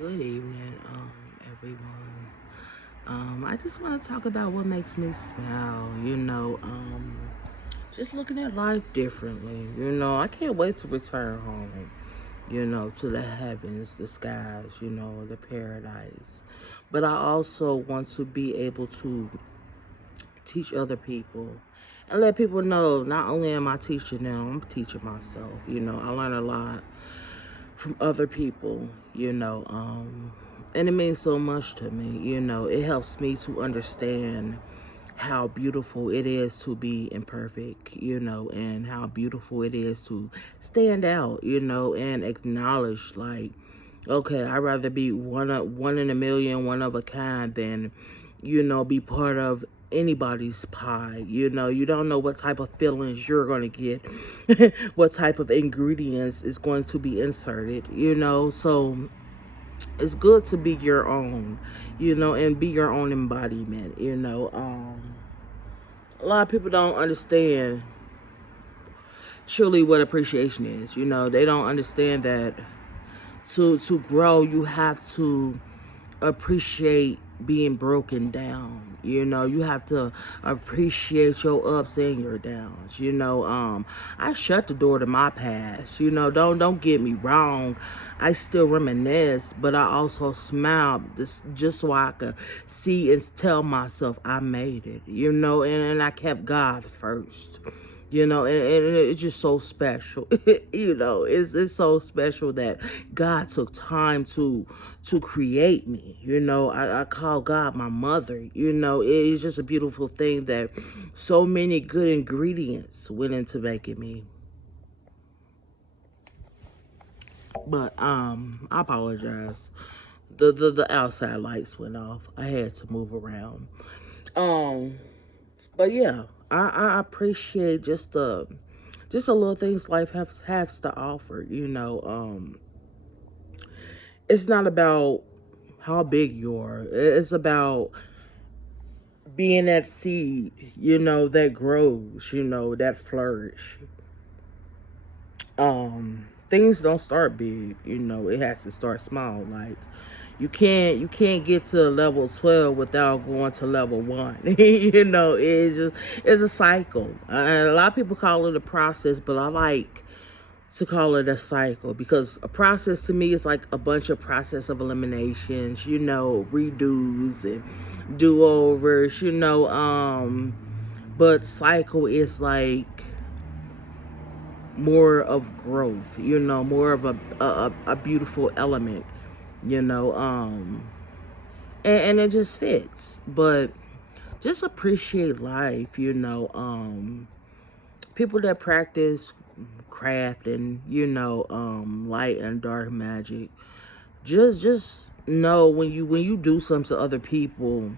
Good evening, everyone. I just want to talk about what makes me smile. Just looking at life differently. I can't wait to return home. To the heavens, the skies. The paradise. But I also want to be able to teach other people and let people know not only am I teaching them, I'm teaching myself. I learn a lot from other people, and it means so much to me. It helps me to understand how beautiful it is to be imperfect, and how beautiful it is to stand out, and acknowledge, like, okay, I'd rather be one in a million, one of a kind, than be part of anybody's pie. You don't know what type of feelings you're going to get, what type of ingredients is going to be inserted, so it's good to be your own, and be your own embodiment. A lot of people don't understand truly what appreciation is. They don't understand that to grow, you have to appreciate being broken down. You have to appreciate your ups and your downs. I shut the door to my past. Don't get me wrong. I still reminisce, but I also smile just so I can see and tell myself I made it. And I kept God first. And it's just so special. It's so special that God took time to create me. I call God my mother. It's just a beautiful thing that so many good ingredients went into making me. But I apologize. The outside lights went off. I had to move around. Um, but yeah, I appreciate just the little things life has to offer. It's not about how big you are. It's about being that seed, that grows, that flourish. Things don't start big, it has to start small. Like you can't get to level 12 without going to level 1. It's a cycle. And a lot of people call it a process, but I like to call it a cycle, because a process to me is like a bunch of process of eliminations, redos and do-overs, but cycle is like more of growth, more of a beautiful element, you know um and it just fits. But just appreciate life, people that practice craft and light and dark magic, just know when you do something to other people,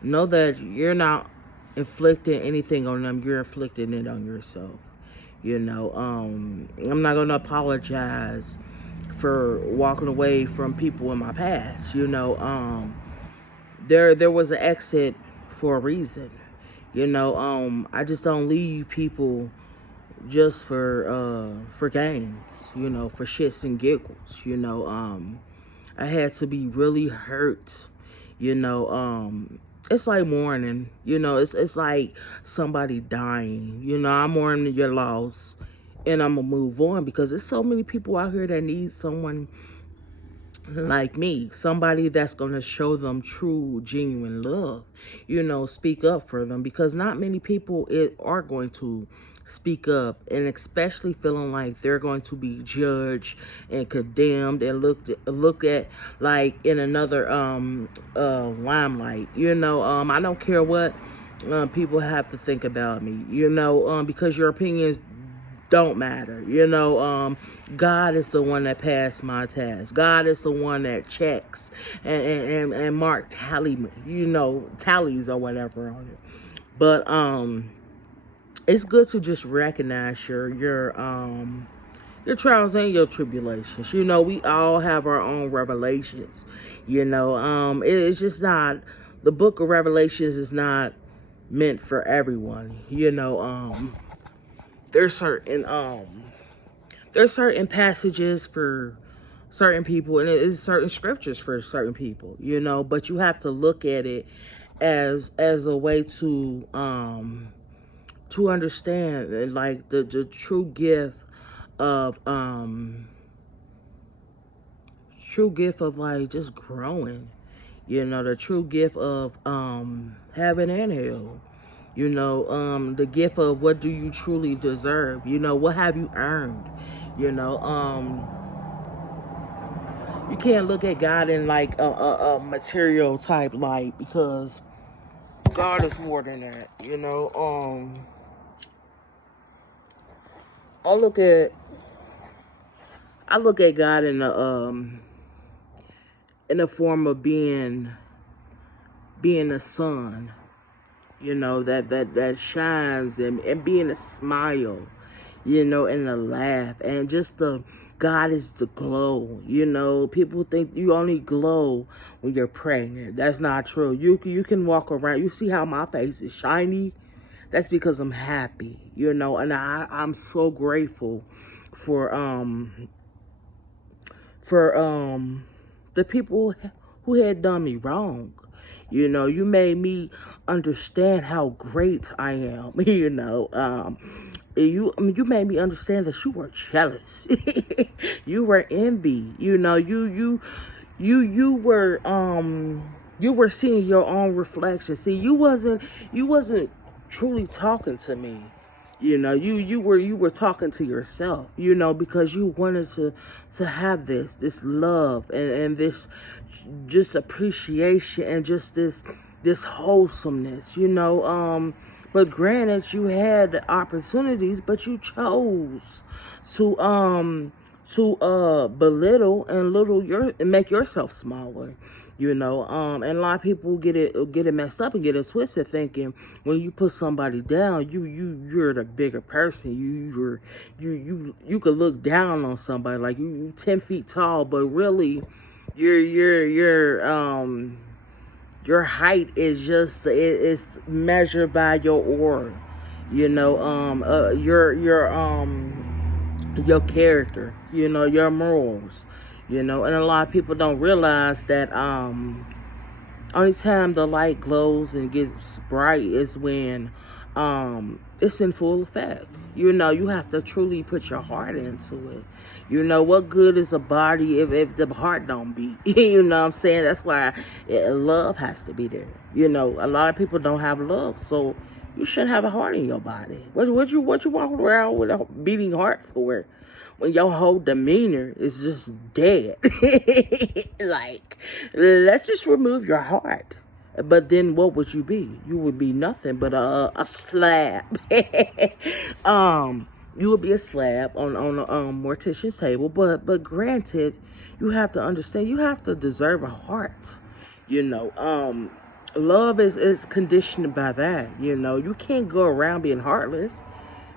know that you're not inflicting anything on them, you're inflicting it on yourself. I'm not gonna apologize for walking away from people in my past. There was an exit for a reason. I just don't leave people just for games, for shits and giggles. I had to be really hurt. It's like mourning. It's like somebody dying. I'm mourning your loss, and I'm gonna move on, because there's so many people out here that need someone like me, somebody that's going to show them true, genuine love, speak up for them, because not many people are going to speak up, and especially feeling like they're going to be judged and condemned and look at like in another limelight. I don't care what people have to think about me, because your opinions don't matter. God is the one that passed my test. God is the one that checks and mark tallies or whatever on it. But it's good to just recognize your trials and your tribulations. We all have our own revelations. It's just not, the book of Revelations is not meant for everyone. There's certain there's certain passages for certain people, and it is certain scriptures for certain people, you know, but you have to look at it as a way to understand, like, the true gift of like just growing, you know, the true gift of having an hell, you know, the gift of what do you truly deserve, you know, what have you earned, you know. You can't look at God in like a material type light, because God is more than that, you know. I look at I look at God in the form of being a sun, you know, that shines, and being a smile, you know, and a laugh, and just the God is the glow, you know. People think you only glow when you're pregnant. That's not true. You can walk around. You see how my face is shiny? That's because I'm happy, you know, and I'm so grateful for for the people who had done me wrong. You know, you made me understand how great I am. You know, you made me understand that you were jealous. You were envy. You know, you were seeing your own reflection. See, you wasn't truly talking to me. You know, you were talking to yourself, you know, because you wanted to have this love, and this just appreciation, and just this wholesomeness, you know. But granted, you had the opportunities, but you chose to belittle and make yourself smaller, you know. And a lot of people get it messed up and get it twisted, thinking when you put somebody down, you're the bigger person. You could look down on somebody, like you 10 feet tall, but really your height is just it's measured by your aura, you know. Your character, you know, your morals, you know. And a lot of people don't realize that only time the light glows and gets bright is when it's in full effect. You know, you have to truly put your heart into it. You know, what good is a body if the heart don't beat? You know what I'm saying? That's why love has to be there. You know, a lot of people don't have love, so you shouldn't have a heart in your body. What you walk around with a beating heart for, when your whole demeanor is just dead? Like, let's just remove your heart. But then what would you be? You would be nothing but a slab. You would be a slab on a mortician's table. But granted, you have to understand, you have to deserve a heart. You know, love is conditioned by that. You know, you can't go around being heartless.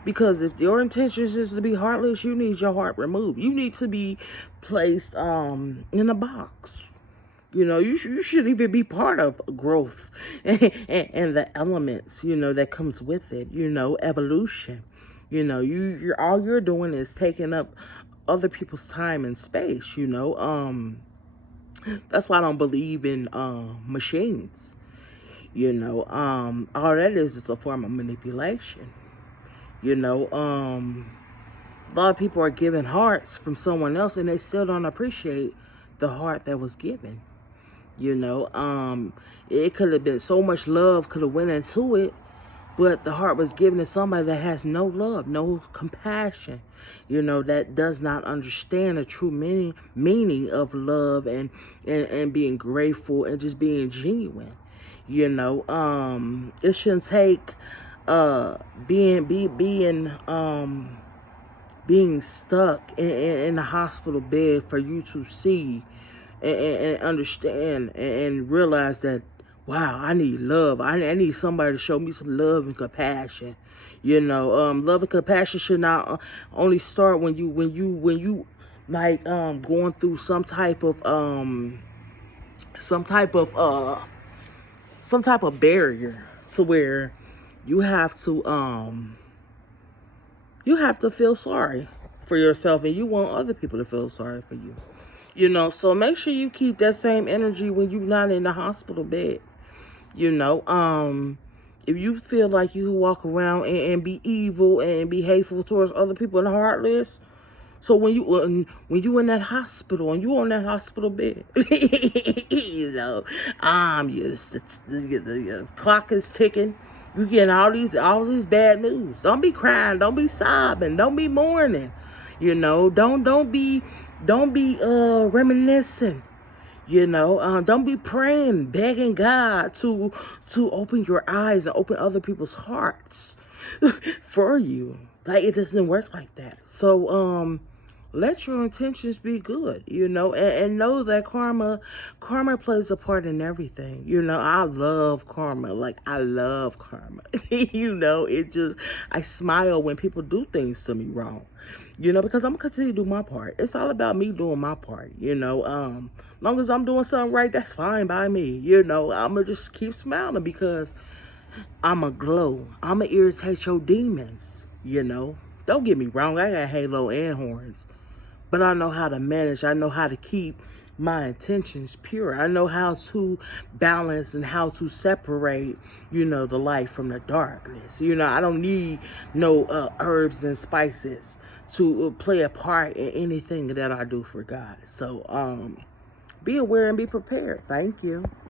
Because if your intentions is to be heartless, you need your heart removed. You need to be placed in a box. You know, you should even be part of growth and the elements, you know, that comes with it. You know, evolution. You know, you're all you're doing is taking up other people's time and space. You know, that's why I don't believe in machines. You know, all that is a form of manipulation. You know, a lot of people are given hearts from someone else, and they still don't appreciate the heart that was given. You know, it could have been so much love could have went into it, but the heart was given to somebody that has no love, no compassion. You know, that does not understand the true meaning of love, and being grateful, and just being genuine. You know, it shouldn't take being stuck in a hospital bed for you to see and understand and realize that, wow, I need love. I need somebody to show me some love and compassion. You know, love and compassion should not only start when you like going through some type of barrier, to where you have to feel sorry for yourself, and you want other people to feel sorry for you. So make sure you keep that same energy when you're not in the hospital bed. You know, if you feel like you walk around and be evil and be hateful towards other people and heartless, so when you in that hospital and you on that hospital bed, you know, the clock is ticking. You getting all these bad news. Don't be crying. Don't be sobbing. Don't be mourning. Don't be reminiscing. Don't be praying, begging God to open your eyes and open other people's hearts for you. Like, it doesn't work like that. So let your intentions be good, and know that karma plays a part in everything. I love karma. Like, I love karma. It just, I smile when people do things to me wrong. Because I'm gonna continue to do my part. It's all about me doing my part. Long as I'm doing something right, that's fine by me. I'm gonna just keep smiling because I'm a glow. I'm gonna irritate your demons. Don't get me wrong, I got halo and horns. But I know how to manage. I know how to keep my intentions pure. I know how to balance and how to separate, the light from the darkness. I don't need no herbs and spices to play a part in anything that I do for God. So be aware and be prepared. Thank you.